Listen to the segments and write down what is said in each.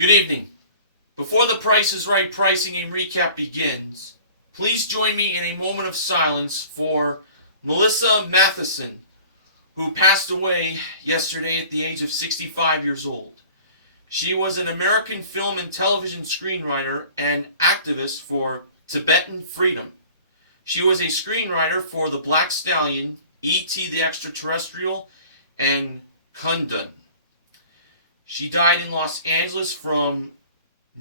Good evening. Before the Price is Right pricing game recap begins, please join me in a moment of silence for Melissa Matheson, who passed away yesterday at the age of 65 years old. She was an American film and television screenwriter and activist for Tibetan freedom. She was a screenwriter for The Black Stallion, E.T. the Extraterrestrial, and Kundun. She died in Los Angeles from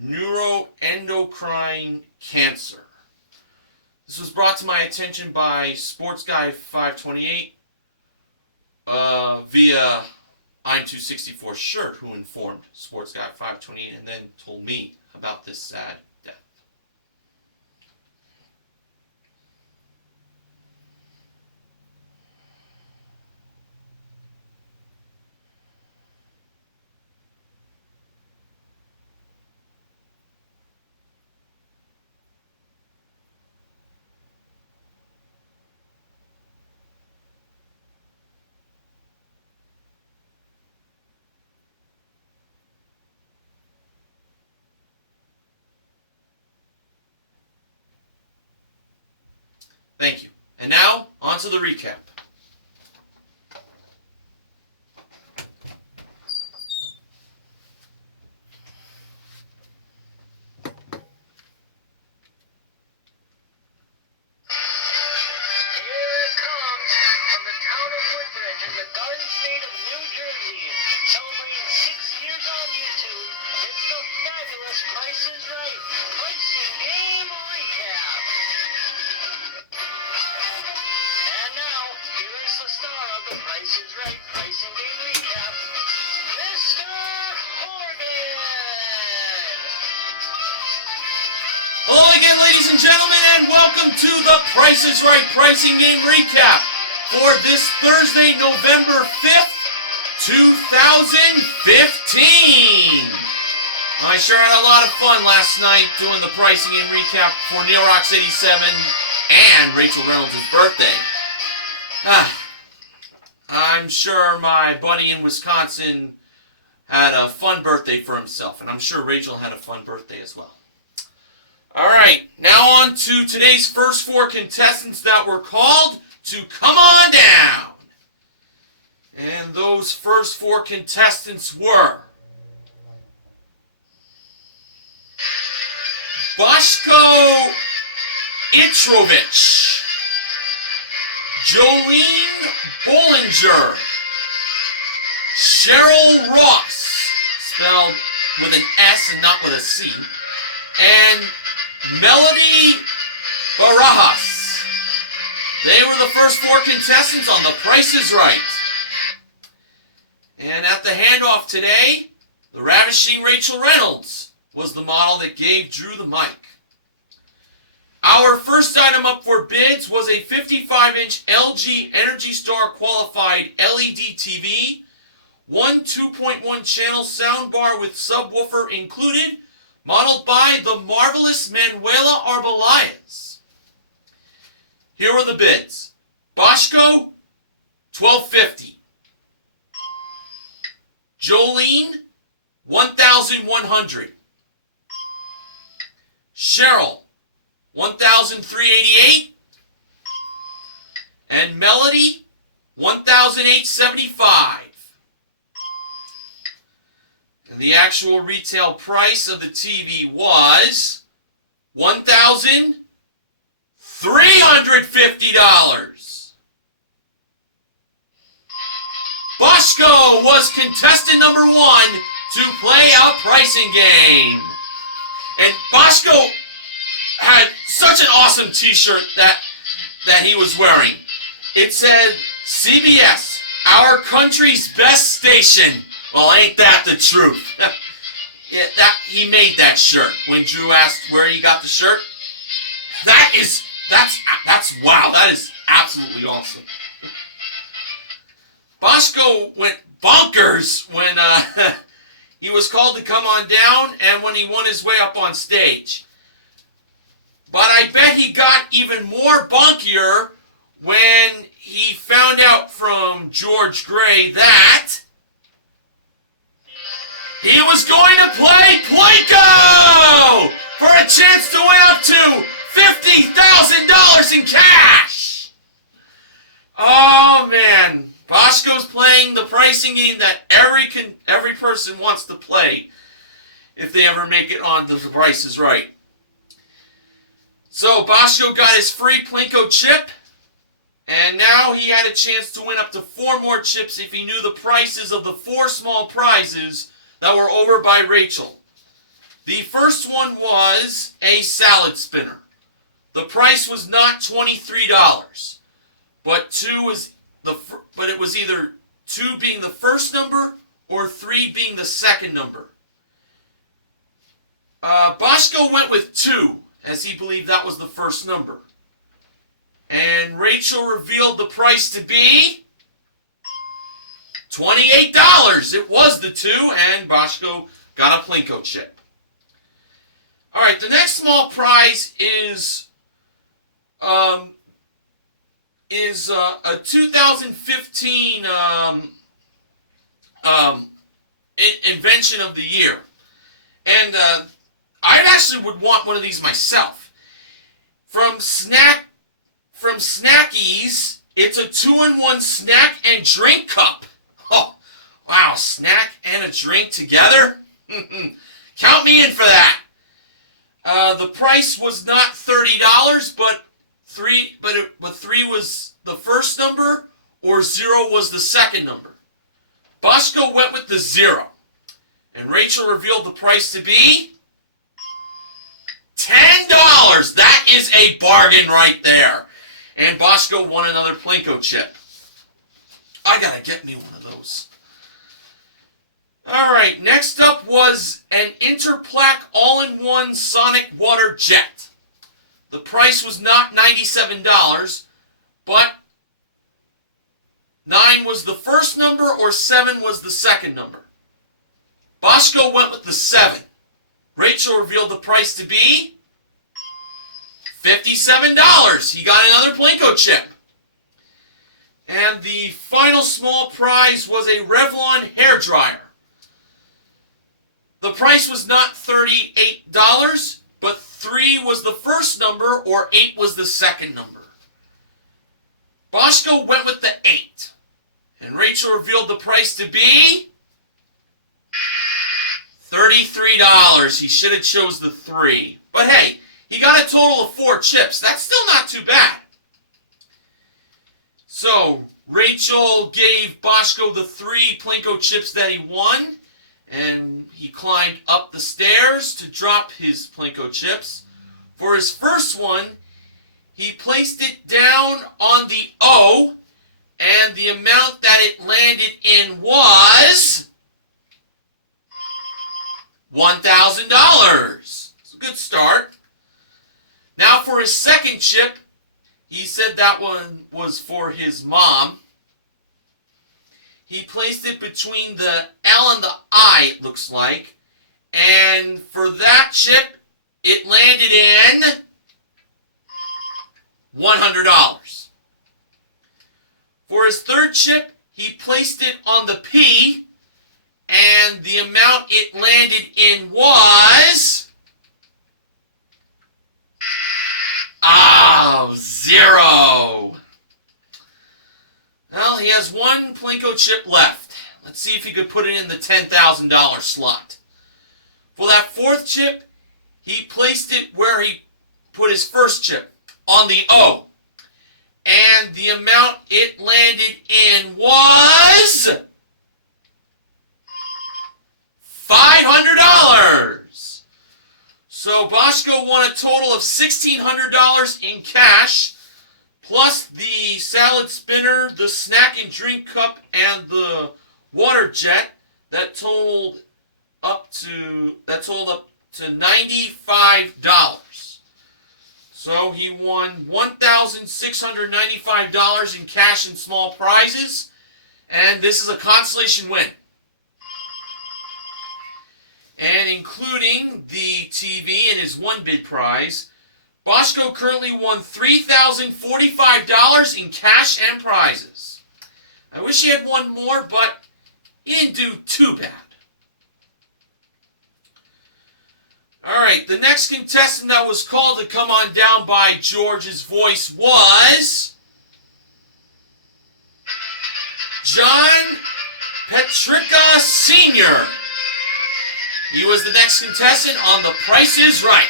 neuroendocrine cancer. This was brought to my attention by Sports Guy 528 via I'm 264 Shirt, who informed Sports Guy 528 and then told me about this sad death. Thank you. And now, on to the recap. Hello again, ladies and gentlemen, and welcome to the Price is Right pricing game recap for this Thursday, November 5th, 2015. I sure had a lot of fun last night doing the pricing game recap for Neil Rocks 87 and Rachel Reynolds' birthday. I'm sure my buddy in Wisconsin had a fun birthday for himself, and I'm sure Rachel had a fun birthday as well. Alright, now on to today's first four contestants that were called to come on down. And those first four contestants were Boshko Itrovich, Jolene Bollinger, Cheryl Ross, spelled with an S and not with a C, and Melody Barajas. They were the first four contestants on The Price is Right. And at the handoff today, the ravishing Rachel Reynolds was the model that gave Drew the mic. Our first item up for bids was a 55-inch LG Energy Star qualified LED TV, one 2.1 channel soundbar with subwoofer included, modeled by the marvelous Manuela Arbelayes. Here were the bids. Boshko, $1,250. Jolene, $1,100. Cheryl, $1,388. And Melody, $1,875. And the actual retail price of the TV was $1,350. Boshko was contestant number one to play a pricing game. And Boshko had such an awesome t-shirt that he was wearing. It said, CBS, our country's best station. Well, ain't that the truth? Yeah, he made that shirt. When Drew asked where he got the shirt, that's wow. That is absolutely awesome. Boshko went bonkers when he was called to come on down and when he won his way up on stage. But I bet he got even more bonkier when he found out from George Gray that He was going to play Plinko for a chance to win up to $50,000 in cash. Oh man, Boschko's playing the pricing game that every person wants to play if they ever make it on The Price is Right. So Boschko got his free Plinko chip, and now he had a chance to win up to 4 more chips if he knew the prices of the 4 small prizes that were over by Rachel. The first one was a salad spinner. The price was not $23, but it was either 2 being the first number or 3 being the second number. Boschko went with 2, as he believed that was the first number. And Rachel revealed the price to be $28. It was the 2, and Boschko got a Plinko chip. Alright, the next small prize is a 2015 invention of the year. And I actually would want one of these myself. From Snackies, it's a 2-in-1 snack and drink cup. Oh, wow, snack and a drink together? Count me in for that. The price was not $30, but 3 was the first number, or 0 was the second number. Boschko went with the 0, and Rachel revealed the price to be $10. That is a bargain right there. And Boschko won another Plinko chip. I gotta get me one of those. Alright, next up was an Interplaque all-in-one sonic water jet. The price was not $97, but 9 was the first number or 7 was the second number. Boschko went with the 7. Rachel revealed the price to be $57. He got another Plinko chip. And the final small prize was a Revlon hairdryer. The price was not $38, but 3 was the first number or 8 was the second number. Boschko went with the 8. And Rachel revealed the price to be $33. He should have chose the 3. But hey, he got a total of 4 chips. That's still not too bad. So, Rachel gave Boschko the 3 Plinko chips that he won, and he climbed up the stairs to drop his Plinko chips. For his first one, he placed it down on the O, and the amount that it landed in was $1,000. It's a good start. Now for his second chip, he said that one was for his mom. He placed it between the L and the I, it looks like. And for that chip, it landed in $100. For his third chip, he placed it on the P, and the amount it landed in was 0. Well, he has 1 Plinko chip left. Let's see if he could put it in the $10,000 slot. For that fourth chip, he placed it where he put his first chip, on the O. And the amount it landed in was $500. So Boschko won a total of $1,600 in cash, plus the salad spinner, the snack and drink cup, and the water jet. That totaled up to $95. So he won $1,695 in cash and small prizes, and this is a consolation win. And including the TV and his 1 bid prize, Boschko currently won $3,045 in cash and prizes. I wish he had 1 more, but he didn't do too bad. the next contestant that was called to come on down by George's voice was John Petricka Sr. He was the next contestant on The Price is Right.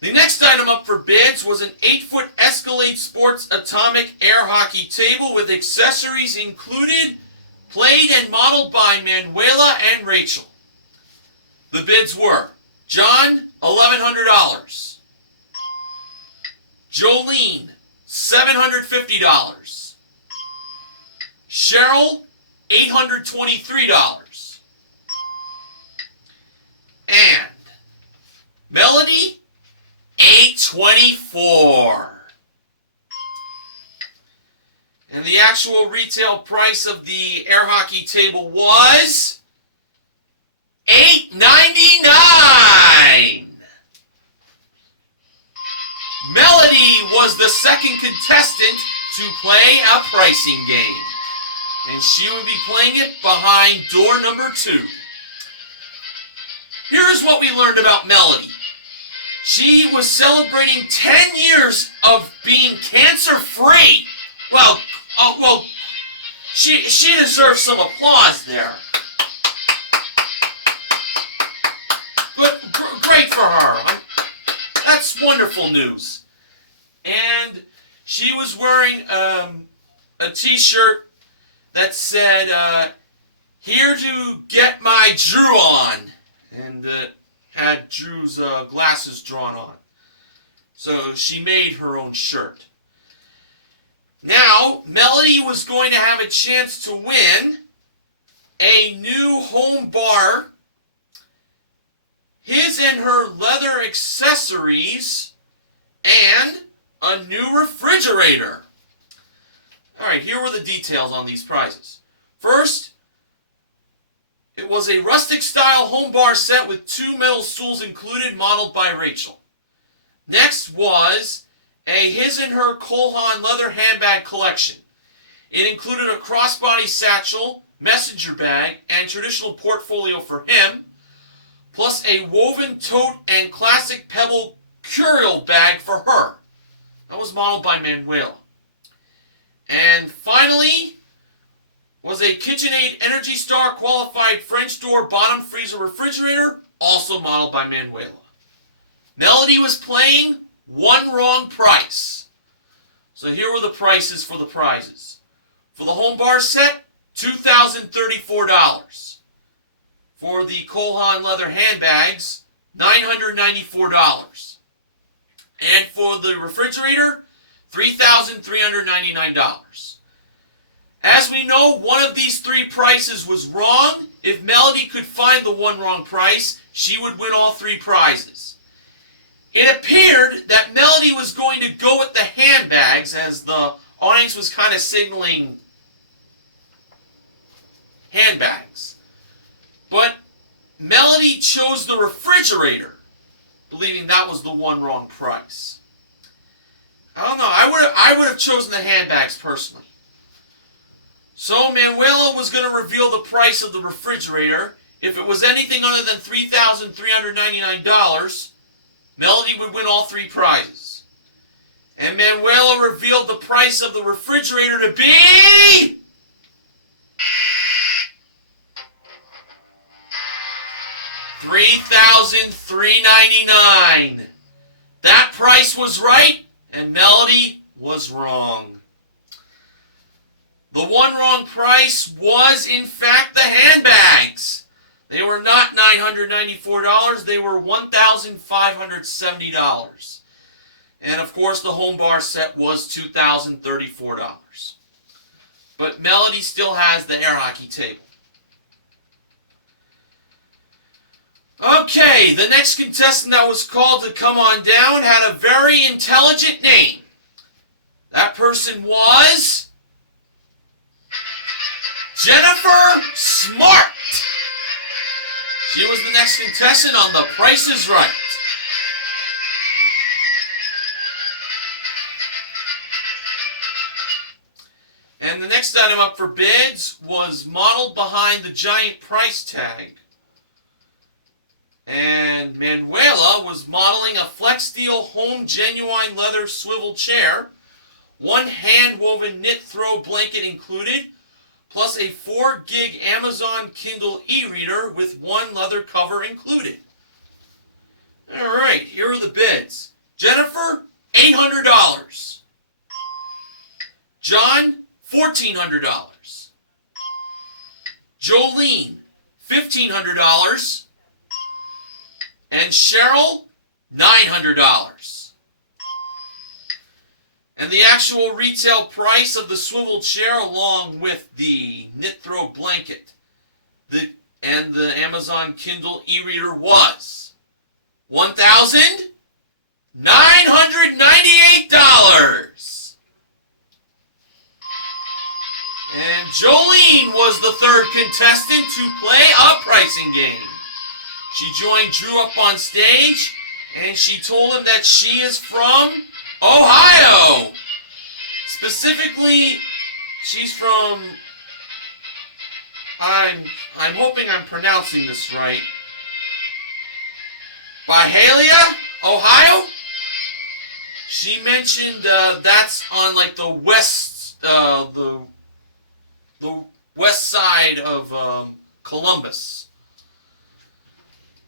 The next item up for bids was an 8-foot Escalade Sports Atomic Air Hockey Table with accessories included, played and modeled by Manuela and Rachel. The bids were John, $1,100. Jolene, $750. Cheryl, $823. And Melody, $824. And the actual retail price of the air hockey table was $899. Melody was the second contestant to play a pricing game, and she would be playing it behind door number 2. Here's what we learned about Melody. She was celebrating 10 years of being cancer-free. Well, she deserves some applause there. But great for her. That's wonderful news. And she was wearing a t-shirt that said, "Here to get my Drew on," and had Drew's glasses drawn on. So she made her own shirt. Now, Melody was going to have a chance to win a new home bar, his and her leather accessories, and a new refrigerator. Alright, here were the details on these prizes. First, it was a rustic style home bar set with 2 metal stools included, modeled by Rachel. Next was a his and her Cole Haan leather handbag collection. It included a crossbody satchel, messenger bag, and traditional portfolio for him, plus a woven tote and classic pebble curio bag for her. That was modeled by Manuela. And finally was a KitchenAid Energy Star qualified French door bottom freezer refrigerator, also modeled by Manuela. Melody was playing one wrong price. So here were the prices for the prizes. For the home bar set, $2,034. For the Cole Haan leather handbags, $994. And for the refrigerator, $3,399. As we know, one of these 3 prices was wrong. If Melody could find the one wrong price, she would win all 3 prizes. It appeared that Melody was going to go with the handbags, as the audience was kind of signaling handbags. But Melody chose the refrigerator, believing that was the one wrong price. I don't know. I would have chosen the handbags personally. So Manuela was going to reveal the price of the refrigerator. If it was anything other than $3,399, Melody would win all 3 prizes. And Manuela revealed the price of the refrigerator to be $3,399. That price was right, and Melody was wrong. The one wrong price was, in fact, the handbags. They were not $994, they were $1,570. And of course the home bar set was $2,034. But Melody still has the air hockey table. Okay, the next contestant that was called to come on down had a very intelligent name. That person was Jennifer Smart. She was the next contestant on The Price is Right. And the next item up for bids was modeled behind the giant price tag. And Manuela was modeling a Flex Steel Home Genuine Leather Swivel Chair, one hand-woven knit throw blanket included, plus a 4 gig Amazon Kindle e-reader with one leather cover included. Alright, here are the bids. Jennifer, $800. John, $1,400. Jolene, $1,500. And Cheryl, $900. And the actual retail price of the swivel chair along with the knit throw blanket and the Amazon Kindle e-reader was $1,998. And Jolene was the third contestant to play a pricing game. She joined Drew up on stage, and she told him that she is from Ohio. Specifically, she's from, I'm hoping I'm pronouncing this right, Byhalia, Ohio? She mentioned that's on like the west, the west side of Columbus.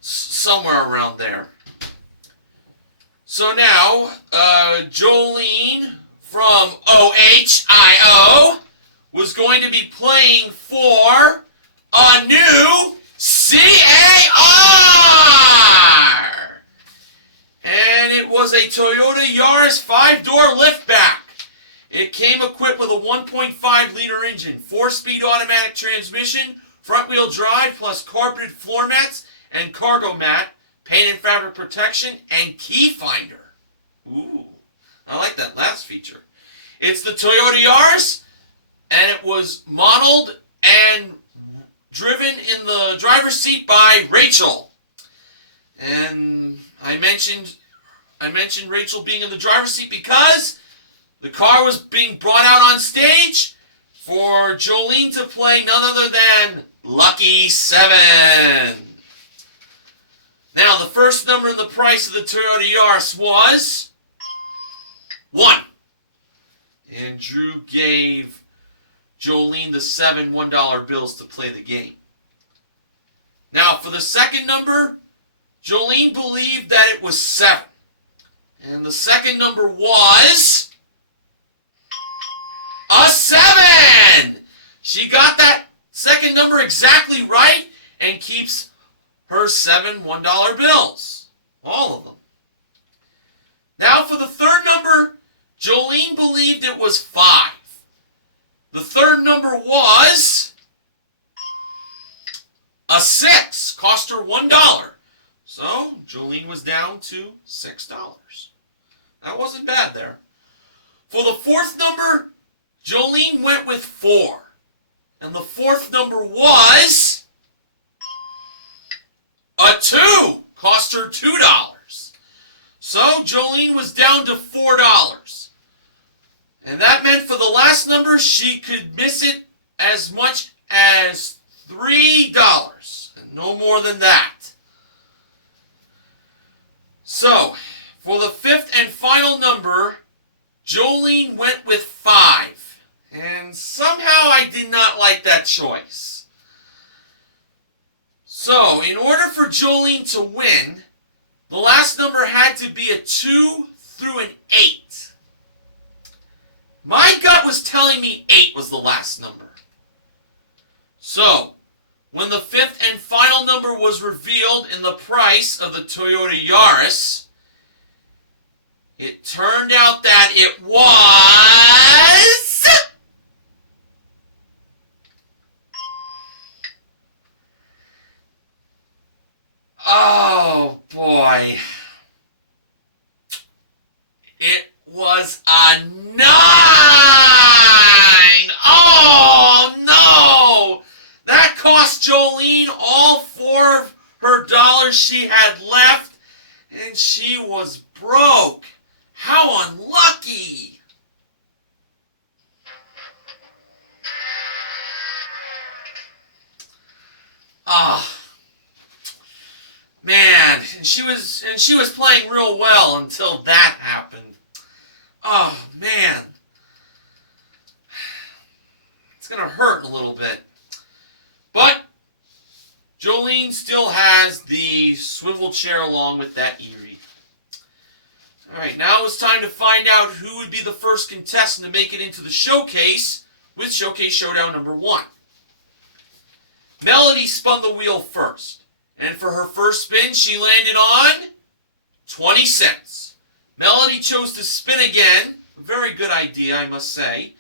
Somewhere around there. So now, Jolene from OHIO was going to be playing for a new CAR! And it was a Toyota Yaris 5-door liftback. It came equipped with a 1.5 liter engine, 4-speed automatic transmission, front-wheel drive, plus carpeted floor mats and cargo mat, paint and fabric protection, and key finder. Ooh, I like that last feature. It's the Toyota Yaris, and it was modeled and driven in the driver's seat by Rachel. And I mentioned Rachel being in the driver's seat because the car was being brought out on stage for Jolene to play none other than Lucky 7. Now, the first number in the price of the Toyota Yaris was 1. And Drew gave Jolene the 7 $1 bills to play the game. Now, for the second number, Jolene believed that it was 7. And the second number was a 7! She got that second number exactly right and keeps her 7 $1 bills. All of them. Now for the third number, Jolene believed it was 5. The third number was a 6. Cost her $1. So Jolene was down to $6. That wasn't bad there. For the fourth number, Jolene went with 4. And the fourth number was a 2. Cost her $2. So Jolene was down to $4. And that meant for the last number, she could miss it as much as $3. And no more than that. So, for the fifth and final number, Jolene went with 5. And somehow I did not like that choice. So, in order for Jolene to win, the last number had to be a 2 through an 8. My gut was telling me 8 was the last number. So, when the fifth and final number was revealed in the price of the Toyota Yaris, it turned out that it was oh boy. It was a 9! Oh no! That cost Jolene all 4 of her dollars she had left, and she was broke. How unlucky! she was playing real well until that happened. Oh man, it's gonna hurt a little bit. But Jolene still has the swivel chair along with that Erie. Alright, now it's time to find out who would be the first contestant to make it into the showcase with Showcase Showdown number 1. Melody spun the wheel first, and for her first spin, she landed on 20 cents. Melody chose to spin again, a very good idea, I must say.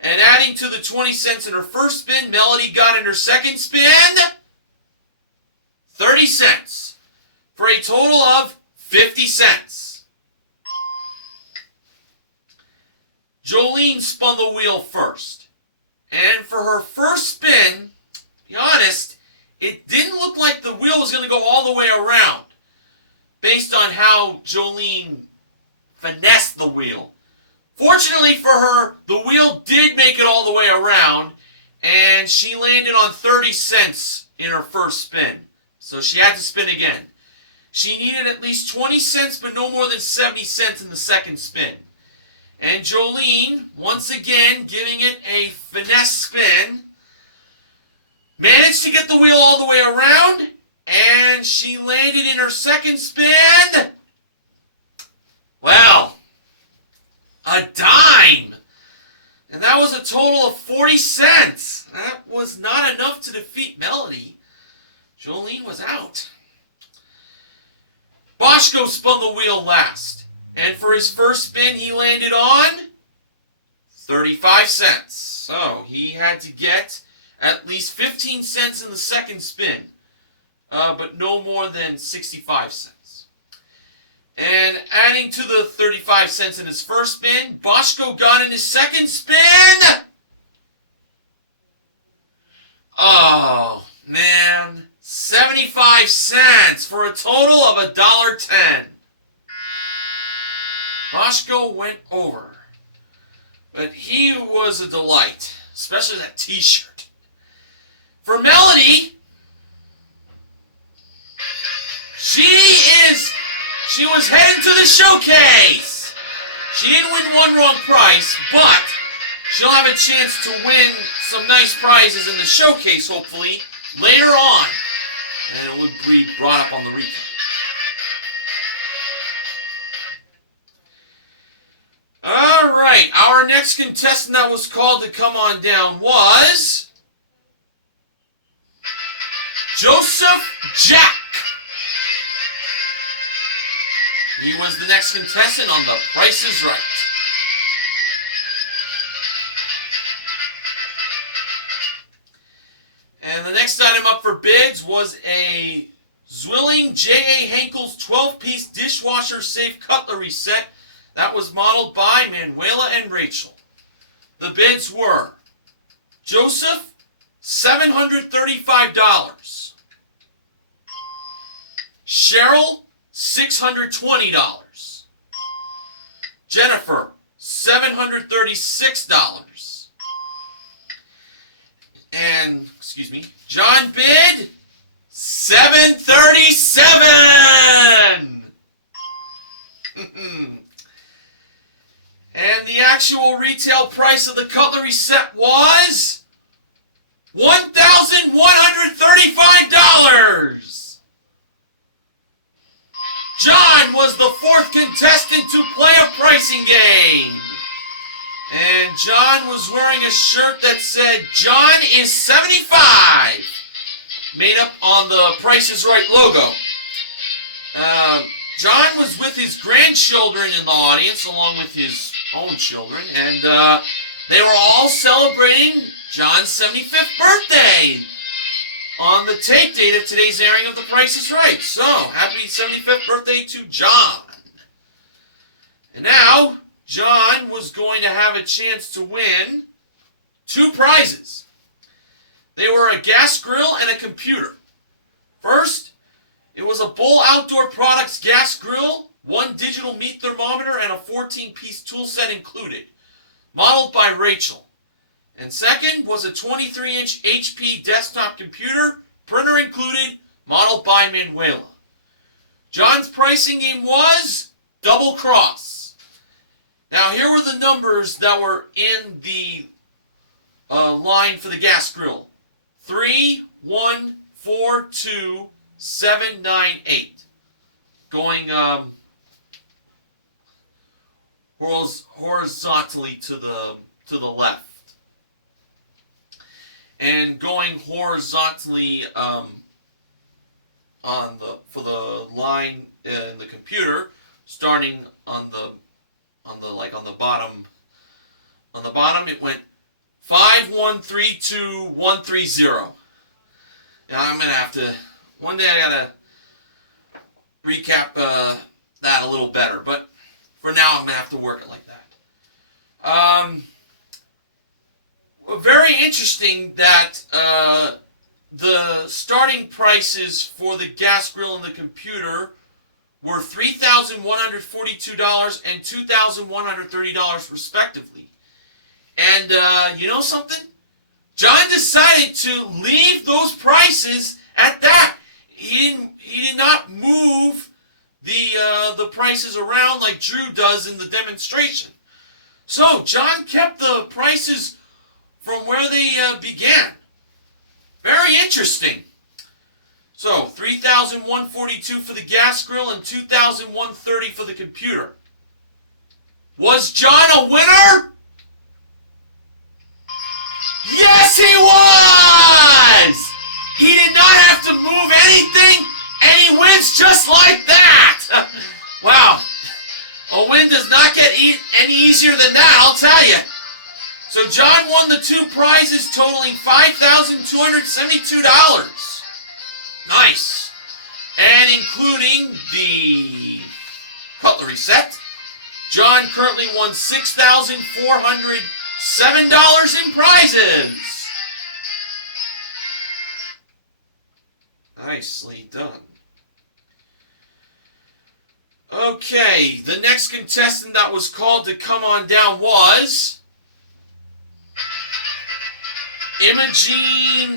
And adding to the 20 cents in her first spin, Melody got in her second spin 30 cents for a total of 50 cents. Jolene spun the wheel first, and for her first spin, to be honest, it didn't look like the wheel was going to go all the way around, based on how Jolene finessed the wheel. Fortunately for her, the wheel did make it all the way around, and she landed on 30 cents in her first spin. So she had to spin again. She needed at least 20 cents, but no more than 70 cents in the second spin. And Jolene, once again, giving it a finesse spin, managed to get the wheel all the way around, and she landed in her second spin, well, a dime. And that was a total of 40 cents. That was not enough to defeat Melody. Jolene was out. Boschko spun the wheel last, and for his first spin, he landed on 35 cents. So he had to get at least 15 cents in the second spin, but no more than 65 cents. And adding to the 35 cents in his first spin, Boschko got in his second spin. Oh, man. 75 cents for a total of $1.10. Boschko went over. But he was a delight, especially that t-shirt. For Melody, she was heading to the showcase. She didn't win one wrong prize, but she'll have a chance to win some nice prizes in the showcase, hopefully, later on. And it would be brought up on the recap. Alright, our next contestant that was called to come on down was Joseph Jack. He was the next contestant on The Price is Right. And the next item up for bids was a Zwilling J.A. Henkel's 12-piece dishwasher safe cutlery set that was modeled by Manuela and Rachel. The bids were Joseph, $735. Cheryl, $620. Jennifer, $736. And, John bid $737. And the actual retail price of the cutlery set was $1,135. John was the fourth contestant to play a pricing game. And John was wearing a shirt that said, John is 75, made up on the Price is Right logo. John was with his grandchildren in the audience, along with his own children, and they were all celebrating John's 75th birthday on the tape date of today's airing of The Price is Right. So, happy 75th birthday to John. And now, John was going to have a chance to win 2 prizes. They were a gas grill and a computer. First, it was a Bull Outdoor Products gas grill, 1 digital meat thermometer, and a 14-piece tool set included, modeled by Rachel. And second was a 23-inch HP desktop computer, printer included, modeled by Manuela. John's pricing game was Double Cross. Now, here were the numbers that were in the line for the gas grill. 3, 1, 4, 2, 7, 9, 8. Going horizontally to the left. And going horizontally for the line in the computer, starting on the bottom. On the bottom, it went 5, 1, 3, 2, 1, 3, 0. Now I'm gonna have to. One day I gotta recap that a little better, but for now I'm gonna have to work it like that. Very interesting that the starting prices for the gas grill and the computer were $3,142 and $2,130 respectively. And you know something? John decided to leave those prices at that. He did not move the prices around like Drew does in the demonstration. So John kept the prices from where they began. Very interesting. So $3,142 for the gas grill and $2,130 for the computer. Was John a winner? Yes, he was! He did not have to move anything, and he wins just like that! Wow. A win does not get any easier than that, I'll tell you. So John won the two prizes totaling $5,272. Nice. And including the cutlery set, John currently won $6,407 in prizes. Nicely done. Okay, the next contestant that was called to come on down was Imogene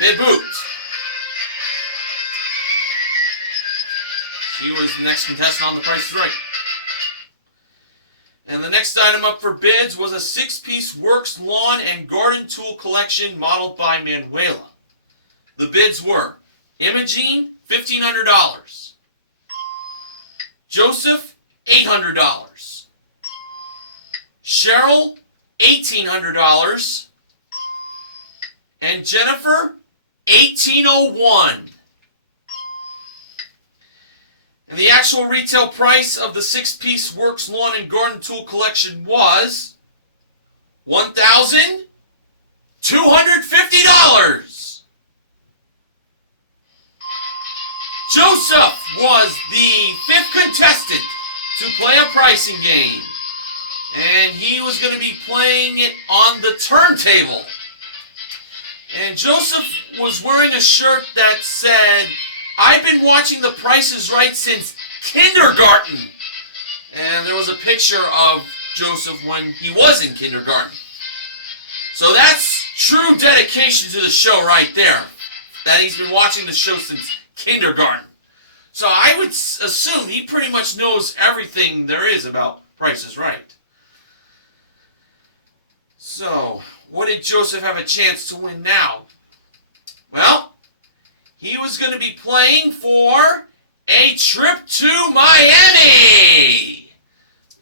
Beboot. She was the next contestant on The Price is Right. And the next item up for bids was a 6-piece Works lawn and garden tool collection modeled by Manuela. The bids were Imogene, $1,500. Joseph, $800. Cheryl, $1,800. And Jennifer, $1,801. And the actual retail price of the 6-piece Works Lawn and Garden Tool Collection was $1,250. Joseph was the 5th contestant to play a pricing game. And he was going to be playing it on the turntable. And Joseph was wearing a shirt that said, "I've been watching The Price is Right since kindergarten." And there was a picture of Joseph when he was in kindergarten. So that's true dedication to the show right there. That he's been watching the show since kindergarten. So I would assume he pretty much knows everything there is about Price is Right. So, what did Joseph have a chance to win now? Well, he was going to be playing for a trip to Miami.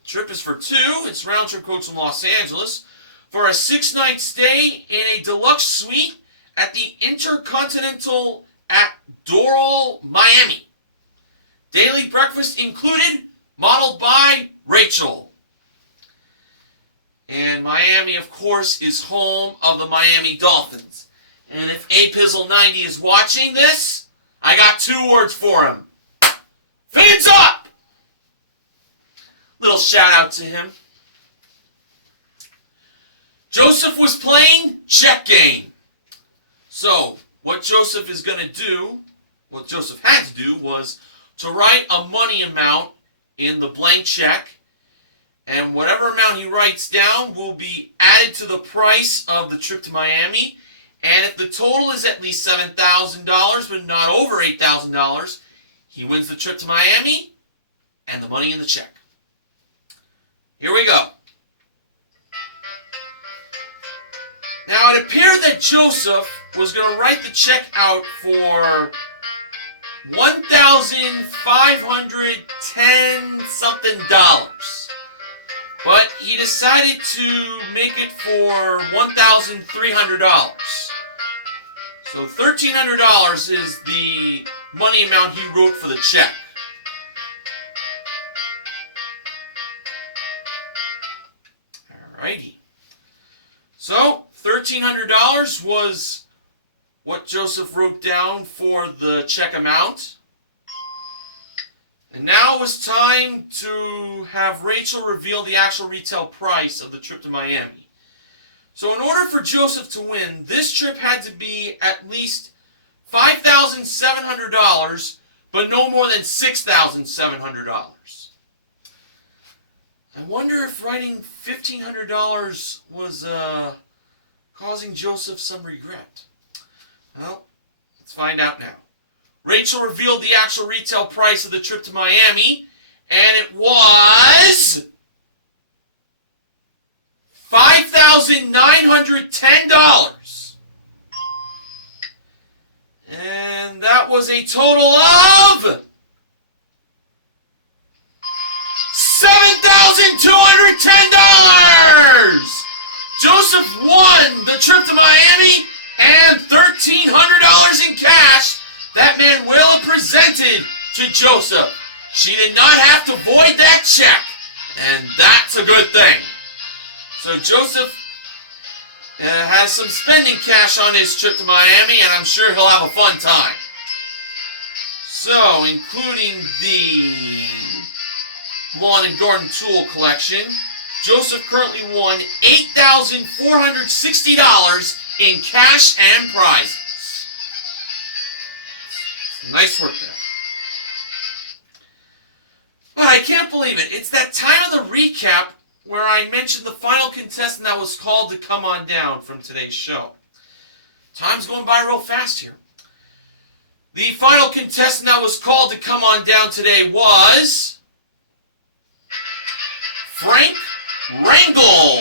The trip is for 2. It's round trip coach from Los Angeles for a 6-night stay in a deluxe suite at the Intercontinental at Doral, Miami. Daily breakfast included, modeled by Rachel. And Miami, of course, is home of the Miami Dolphins. And if APizzle90 is watching this, I got 2 words for him. Fans up! Little shout out to him. Joseph was playing check game. So, what Joseph is going to do, what Joseph had to do, was to write a money amount in the blank check. And whatever amount he writes down will be added to the price of the trip to Miami And if the total is at least $7,000, but not over $8,000, he wins the trip to Miami and the money in the check. Here we go. Now, it appeared that Joseph was going to write the check out for $1,510 something dollars. But he decided to make it for $1,300. So $1,300 is the money amount he wrote for the check. Alrighty. So $1,300 was what Joseph wrote down for the check amount. And now it was time to have Rachel reveal the actual retail price of the trip to Miami. So in order for Joseph to win, this trip had to be at least $5,700, but no more than $6,700. I wonder if writing $1,500 was causing Joseph some regret. Well, let's find out now. Rachel revealed the actual retail price of the trip to Miami, and it was $5,910. And that was a total of $7,210. Joseph won the trip to Miami and $1,300 in cash that Manuela presented to Joseph. She did not have to void that check, and that's a good thing. So Joseph has some spending cash on his trip to Miami, and I'm sure he'll have a fun time. So, including the lawn and garden tool collection, Joseph currently won $8,460 in cash and prizes. Nice work there. But I can't believe it. It's that time of the recap where I mentioned the final contestant that was called to come on down from today's show. Time's going by real fast here. The final contestant that was called to come on down today was Frank Rangel.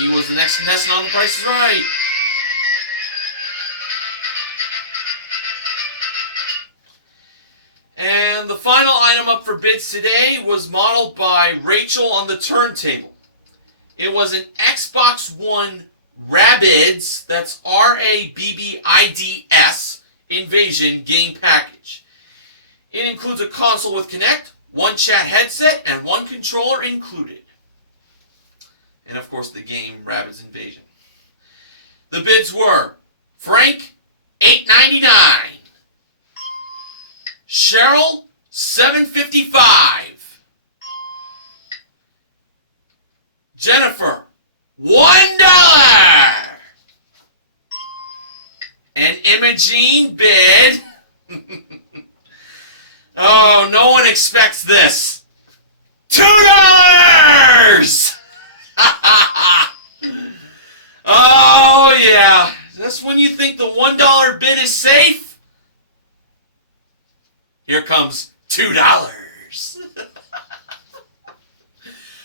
He was the next contestant on The Price is Right. And the final item up for bids today was modeled by Rachel on the turntable. It was an Xbox One Rabbids, that's RABBIDS, Invasion game package. It includes a console with Kinect, one chat headset, and one controller included. And of course the game Rabbids Invasion. The bids were Frank, $8.99. Cheryl, $7.55. Jennifer, $1. And Imogene bid. Oh, no one expects this. $2. Oh yeah. Just when you think the $1 bid is safe, here comes $2.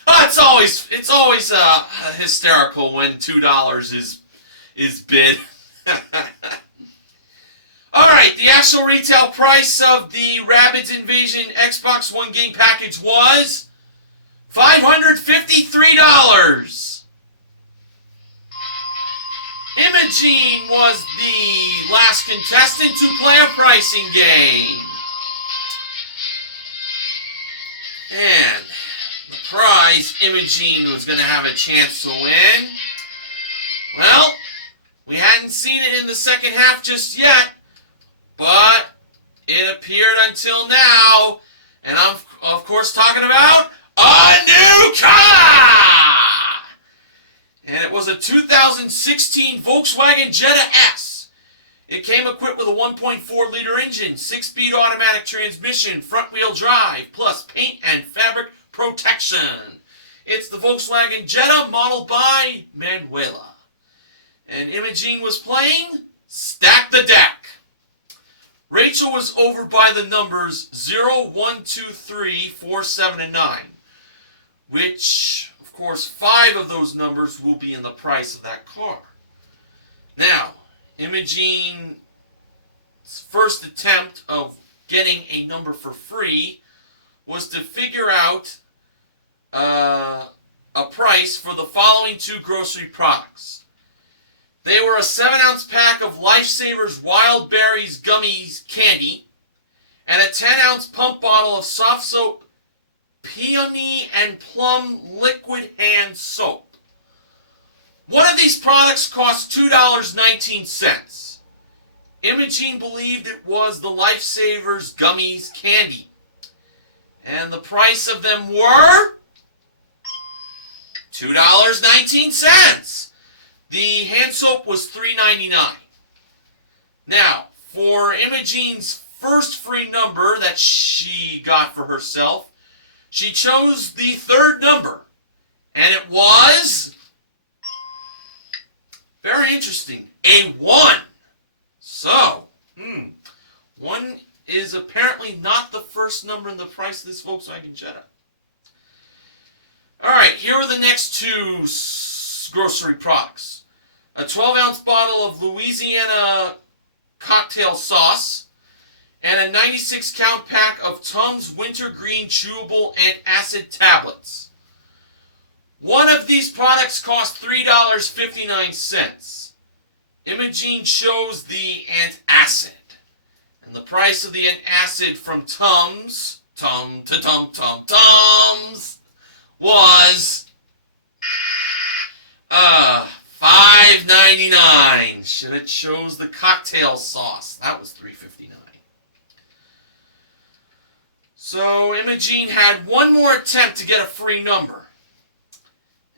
Oh, it's always hysterical when $2 is bid. All right, the actual retail price of the Rabbids Invasion Xbox One game package was $553. Imogene was the last contestant to play a pricing game. And the prize Imogene was going to have a chance to win. Well, we hadn't seen it in the second half just yet, but it appeared until now, and I'm of course talking about a new car! And it was a 2016 Volkswagen Jetta S. It came equipped with a 1.4-liter engine, 6-speed automatic transmission, front-wheel drive, plus paint and fabric protection. It's the the Volkswagen Jetta modeled by Manuela. And Imogene was playing Stack the Deck. Rachel was over by the numbers 0, 1, 2, 3, 4, 7, and 9. Which, of course, 5 of those numbers will be in the price of that car. Now, Imogene's first attempt of getting a number for free was to figure out a price for the following 2 grocery products. They were a 7-ounce pack of Lifesavers Wild Berries Gummies Candy and a 10-ounce pump bottle of soft soap Peony and Plum Liquid Hand Soap. One of these products cost $2.19. Imogene believed it was the Lifesavers Gummies Candy. And the price of them were $2.19. The hand soap was $3.99. Now, for Imogene's first free number that she got for herself, she chose the 3rd number, and it was, very interesting, a 1. So, 1 is apparently not the first number in the price of this Volkswagen Jetta. Alright, here are the next 2 grocery products. A 12-ounce bottle of Louisiana cocktail sauce and a 96-count pack of Tums Wintergreen Chewable Antacid tablets. One of these products cost $3.59. Imogene chose the antacid. And the price of the antacid from Tums, was $5.99. Should have chose the cocktail sauce. That was $3.59. So Imogene had one more attempt to get a free number.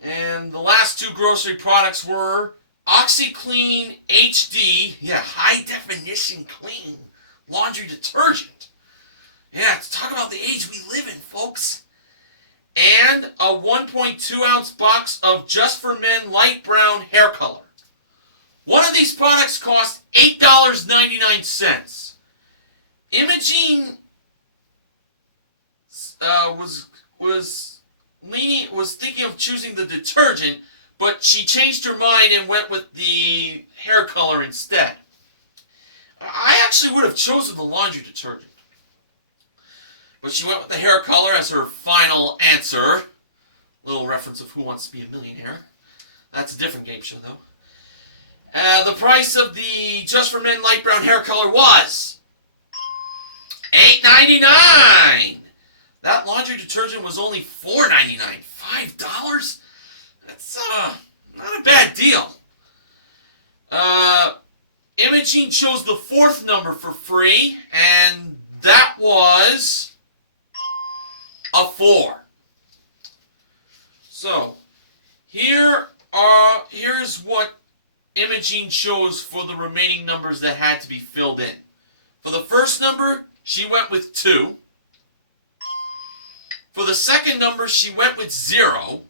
And the last 2 grocery products were OxyClean HD, high definition clean laundry detergent. Let's talk about the age we live in, folks. And a 1.2 ounce box of Just for Men light brown hair color. One of these products cost $8.99. Imogene was thinking of choosing the detergent, but she changed her mind and went with the hair color instead. I actually would have chosen the laundry detergent, but she went with the hair color as her final answer. Little reference of Who Wants to Be a Millionaire. That's a different game show, though. The price of the Just for Men light brown hair color was $8.99. That laundry detergent was only $4.99. $5? That's not a bad deal. Imogene chose the 4th number for free, and that was a 4. So, here's what Imogene chose for the remaining numbers that had to be filled in. For the first number, she went with 2. For the second number, she went with 0.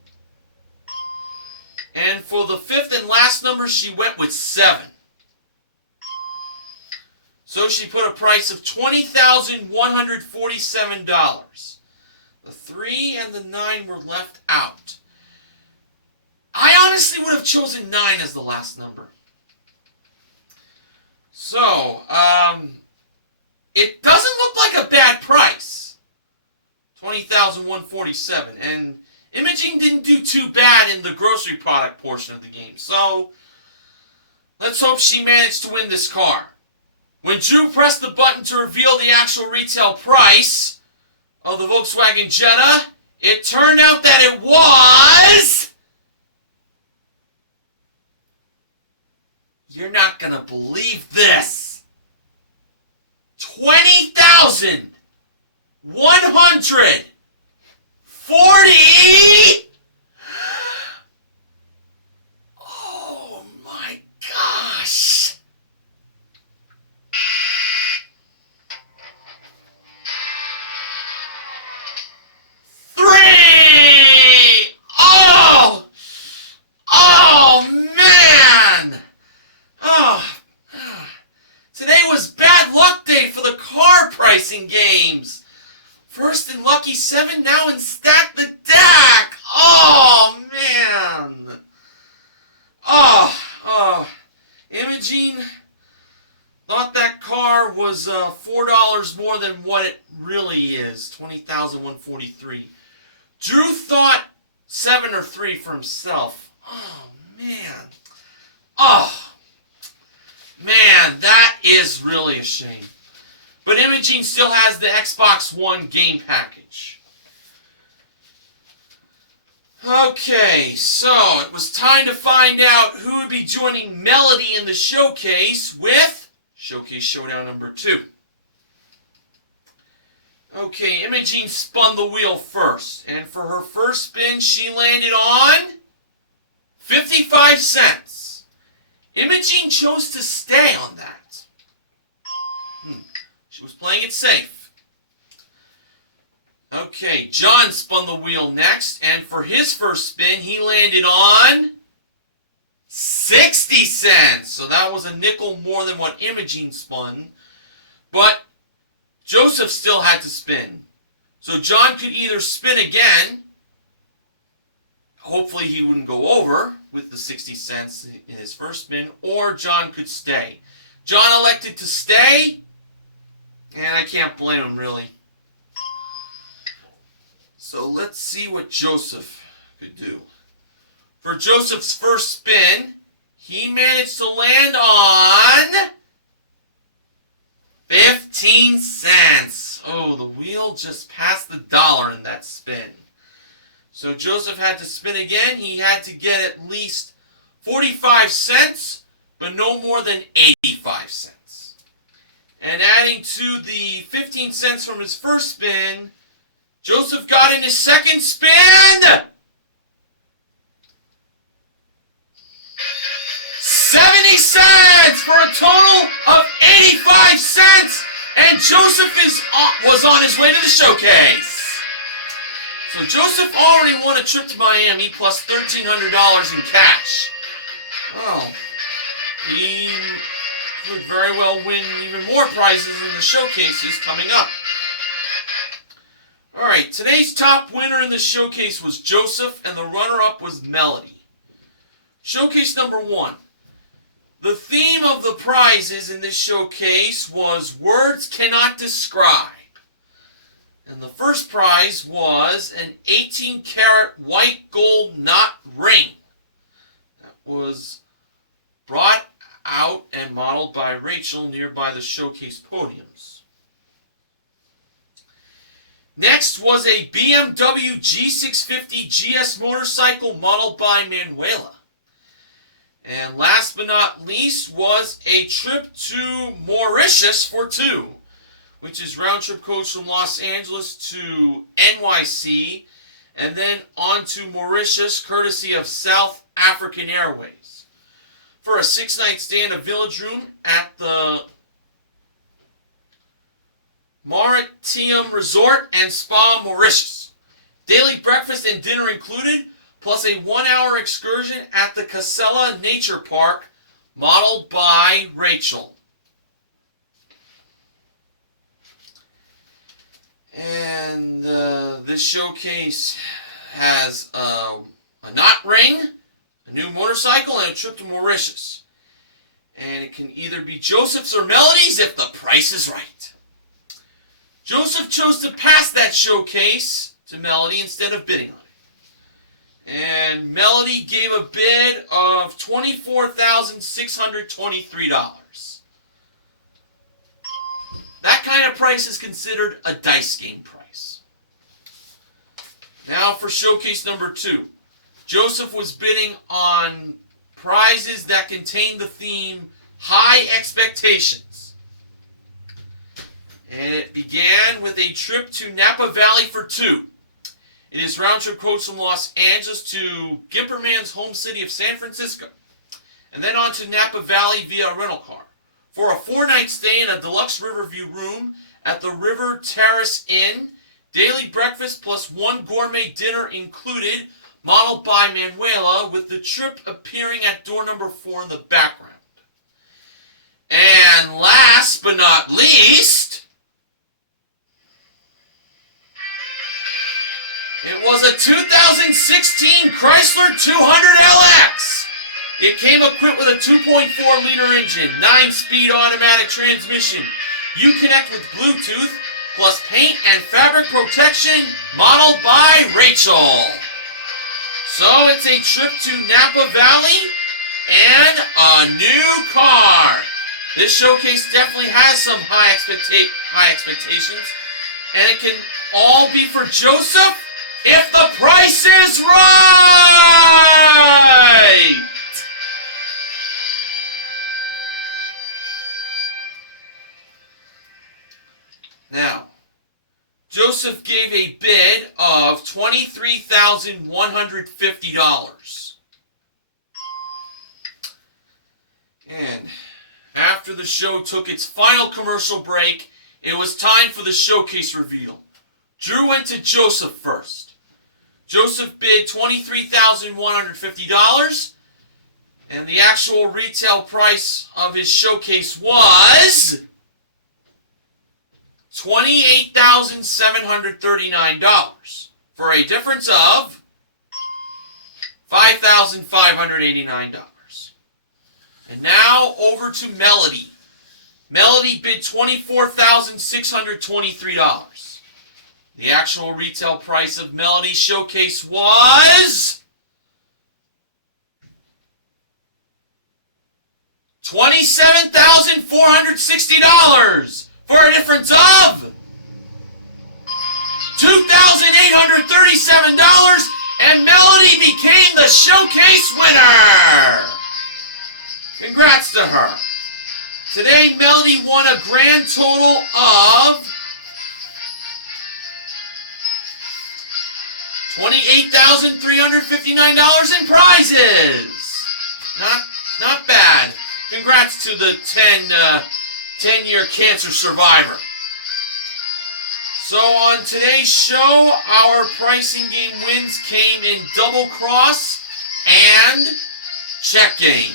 And for the 5th and last number, she went with 7. So she put a price of $20,147. The 3 and the 9 were left out. I honestly would have chosen 9 as the last number. So, it doesn't look like a bad price. $20,147. And Imogene didn't do too bad in the grocery product portion of the game. So, let's hope she managed to win this car. When Drew pressed the button to reveal the actual retail price of the Volkswagen Jetta, it turned out that it was... You're not gonna believe this. $20,140. Oh my gosh. $3. Oh lucky 7 now and stack the deck. Oh, man. Imogene thought that car was $4 more than what it really is, $20,143. Drew thought 7 or 3 for himself. Oh, man. Oh, man, that is really a shame. But Imogene still has the Xbox One game package. Okay, so it was time to find out who would be joining Melody in the showcase with Showcase Showdown number 2. Okay, Imogene spun the wheel first, and for her first spin, she landed on 55 cents. Imogene chose to stay on that. She was playing it safe. Okay, John spun the wheel next, and for his first spin, he landed on 60 cents. So that was a nickel more than what Imogene spun. But Joseph still had to spin. So John could either spin again, hopefully he wouldn't go over with the 60 cents in his first spin, or John could stay. John elected to stay, and I can't blame him really. So let's see what Joseph could do. For Joseph's first spin, he managed to land on 15 cents. Oh, the wheel just passed the dollar in that spin. So Joseph had to spin again. He had to get at least 45 cents, but no more than 85 cents. And adding to the 15 cents from his first spin, Joseph got in his second spin! 70 cents for a total of 85 cents! And Joseph was on his way to the showcase. So Joseph already won a trip to Miami plus $1,300 in cash. Well, he could very well win even more prizes in the showcases coming up. Alright, today's top winner in the showcase was Joseph, and the runner-up was Melody. Showcase number 1. The theme of the prizes in this showcase was Words Cannot Describe. And the first prize was an 18-karat white gold knot ring. That was brought out and modeled by Rachel nearby the showcase podiums. Next was a BMW G650 GS motorcycle modeled by Manuela. And last but not least was a trip to Mauritius for 2, which is round-trip coach from Los Angeles to NYC, and then on to Mauritius, courtesy of South African Airways, for a 6-night stay in a village room at the Maritime Resort and Spa, Mauritius. Daily breakfast and dinner included, plus a 1-hour excursion at the Casella Nature Park, modeled by Rachel. And this showcase has a knot ring, a new motorcycle, and a trip to Mauritius. And it can either be Joseph's or Melody's if the price is right. Joseph chose to pass that showcase to Melody instead of bidding on it. And Melody gave a bid of $24,623. That kind of price is considered a dice game price. Now for showcase number 2. Joseph was bidding on prizes that contain the theme High Expectations. And it began with a trip to Napa Valley for 2. It is round-trip coach from Los Angeles to Gipperman's home city of San Francisco, and then on to Napa Valley via rental car, for a 4-night stay in a deluxe Riverview room at the River Terrace Inn, daily breakfast plus 1 gourmet dinner included, modeled by Manuela, with the trip appearing at door number 4 in the background. And last but not least, It was a 2016 Chrysler 200LX. It came equipped with a 2.4-liter engine, 9-speed automatic transmission. Uconnect with Bluetooth, plus paint and fabric protection, modeled by Rachel. So it's a trip to Napa Valley and a new car. This showcase definitely has some high expectations, and it can all be for Joseph if the price is right. Now, Joseph gave a bid of $23,150. And after the show took its final commercial break, it was time for the showcase reveal. Drew went to Joseph first. Joseph bid $23,150, and the actual retail price of his showcase was $28,739 for a difference of $5,589. And now over to Melody. Melody bid $24,623. The actual retail price of Melody's showcase was $27,460 for a difference of $2,837, and Melody became the showcase winner. Congrats to her. Today, Melody won a grand total of $28,359 in prizes. Not bad. Congrats to the 10-year cancer survivor. So on today's show, our pricing game wins came in double cross and check game.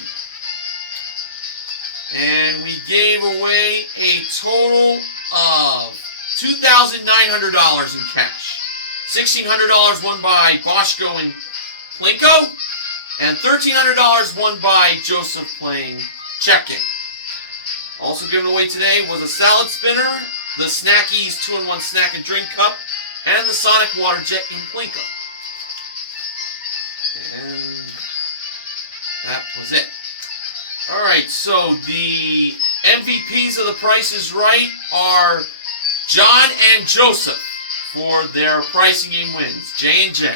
And we gave away a total of $2,900 in cash. $1,600 won by Boschko and Plinko, and $1,300 won by Joseph playing check game. Also given away today was a salad spinner, the Snackies 2-in-1 snack and drink cup, and the Sonic Water Jet in Plinko. And that was it. Alright, so the MVPs of The Price is Right are John and Joseph for their pricing game wins, J&J.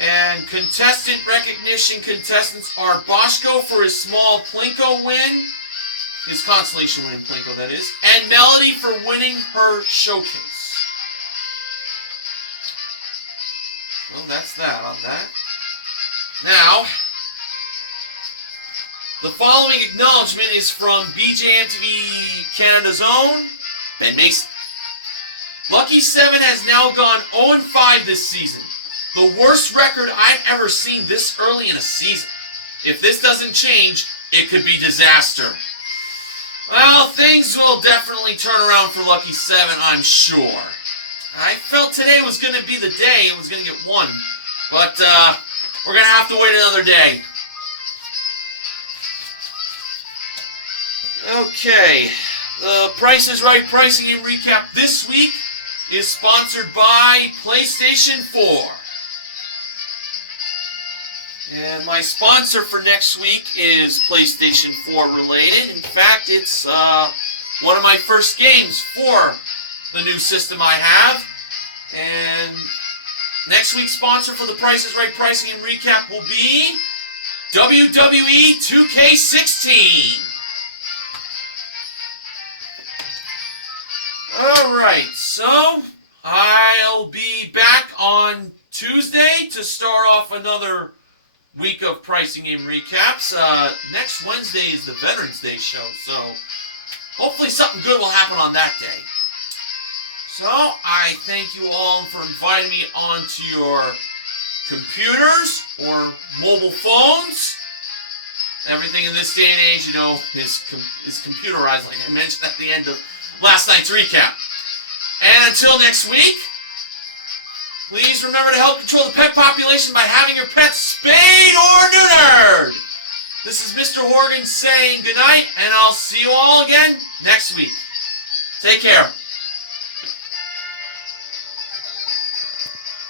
And contestant recognition contestants are Boschko for his small Plinko win, his consolation win in Plinko, that is, and Melody for winning her showcase. Well, that's that on that. Now, the following acknowledgement is from BJMTV Canada's own Ben Mason. Lucky 7 has now gone 0-5 this season. The worst record I've ever seen this early in a season. If this doesn't change, it could be disaster. Well, things will definitely turn around for Lucky 7, I'm sure. I felt today was going to be the day it was going to get won, but we're going to have to wait another day. Okay, the Price is Right pricing and recap this week is sponsored by PlayStation 4. And my sponsor for next week is PlayStation 4 related. In fact, it's one of my first games for the new system I have. And next week's sponsor for the Price is Right pricing and recap will be WWE 2K16. Alright, so I'll be back on Tuesday to start off another week of pricing game recaps. Next Wednesday is the Veterans Day show, so hopefully something good will happen on that day. So I thank you all for inviting me onto your computers or mobile phones. Everything in this day and age, you know, is computerized, like I mentioned at the end of last night's recap. And until next week, Please remember to help control the pet population by having your pets spayed or neutered. This is Mr. Horgan saying goodnight, and I'll see you all again next week. Take care.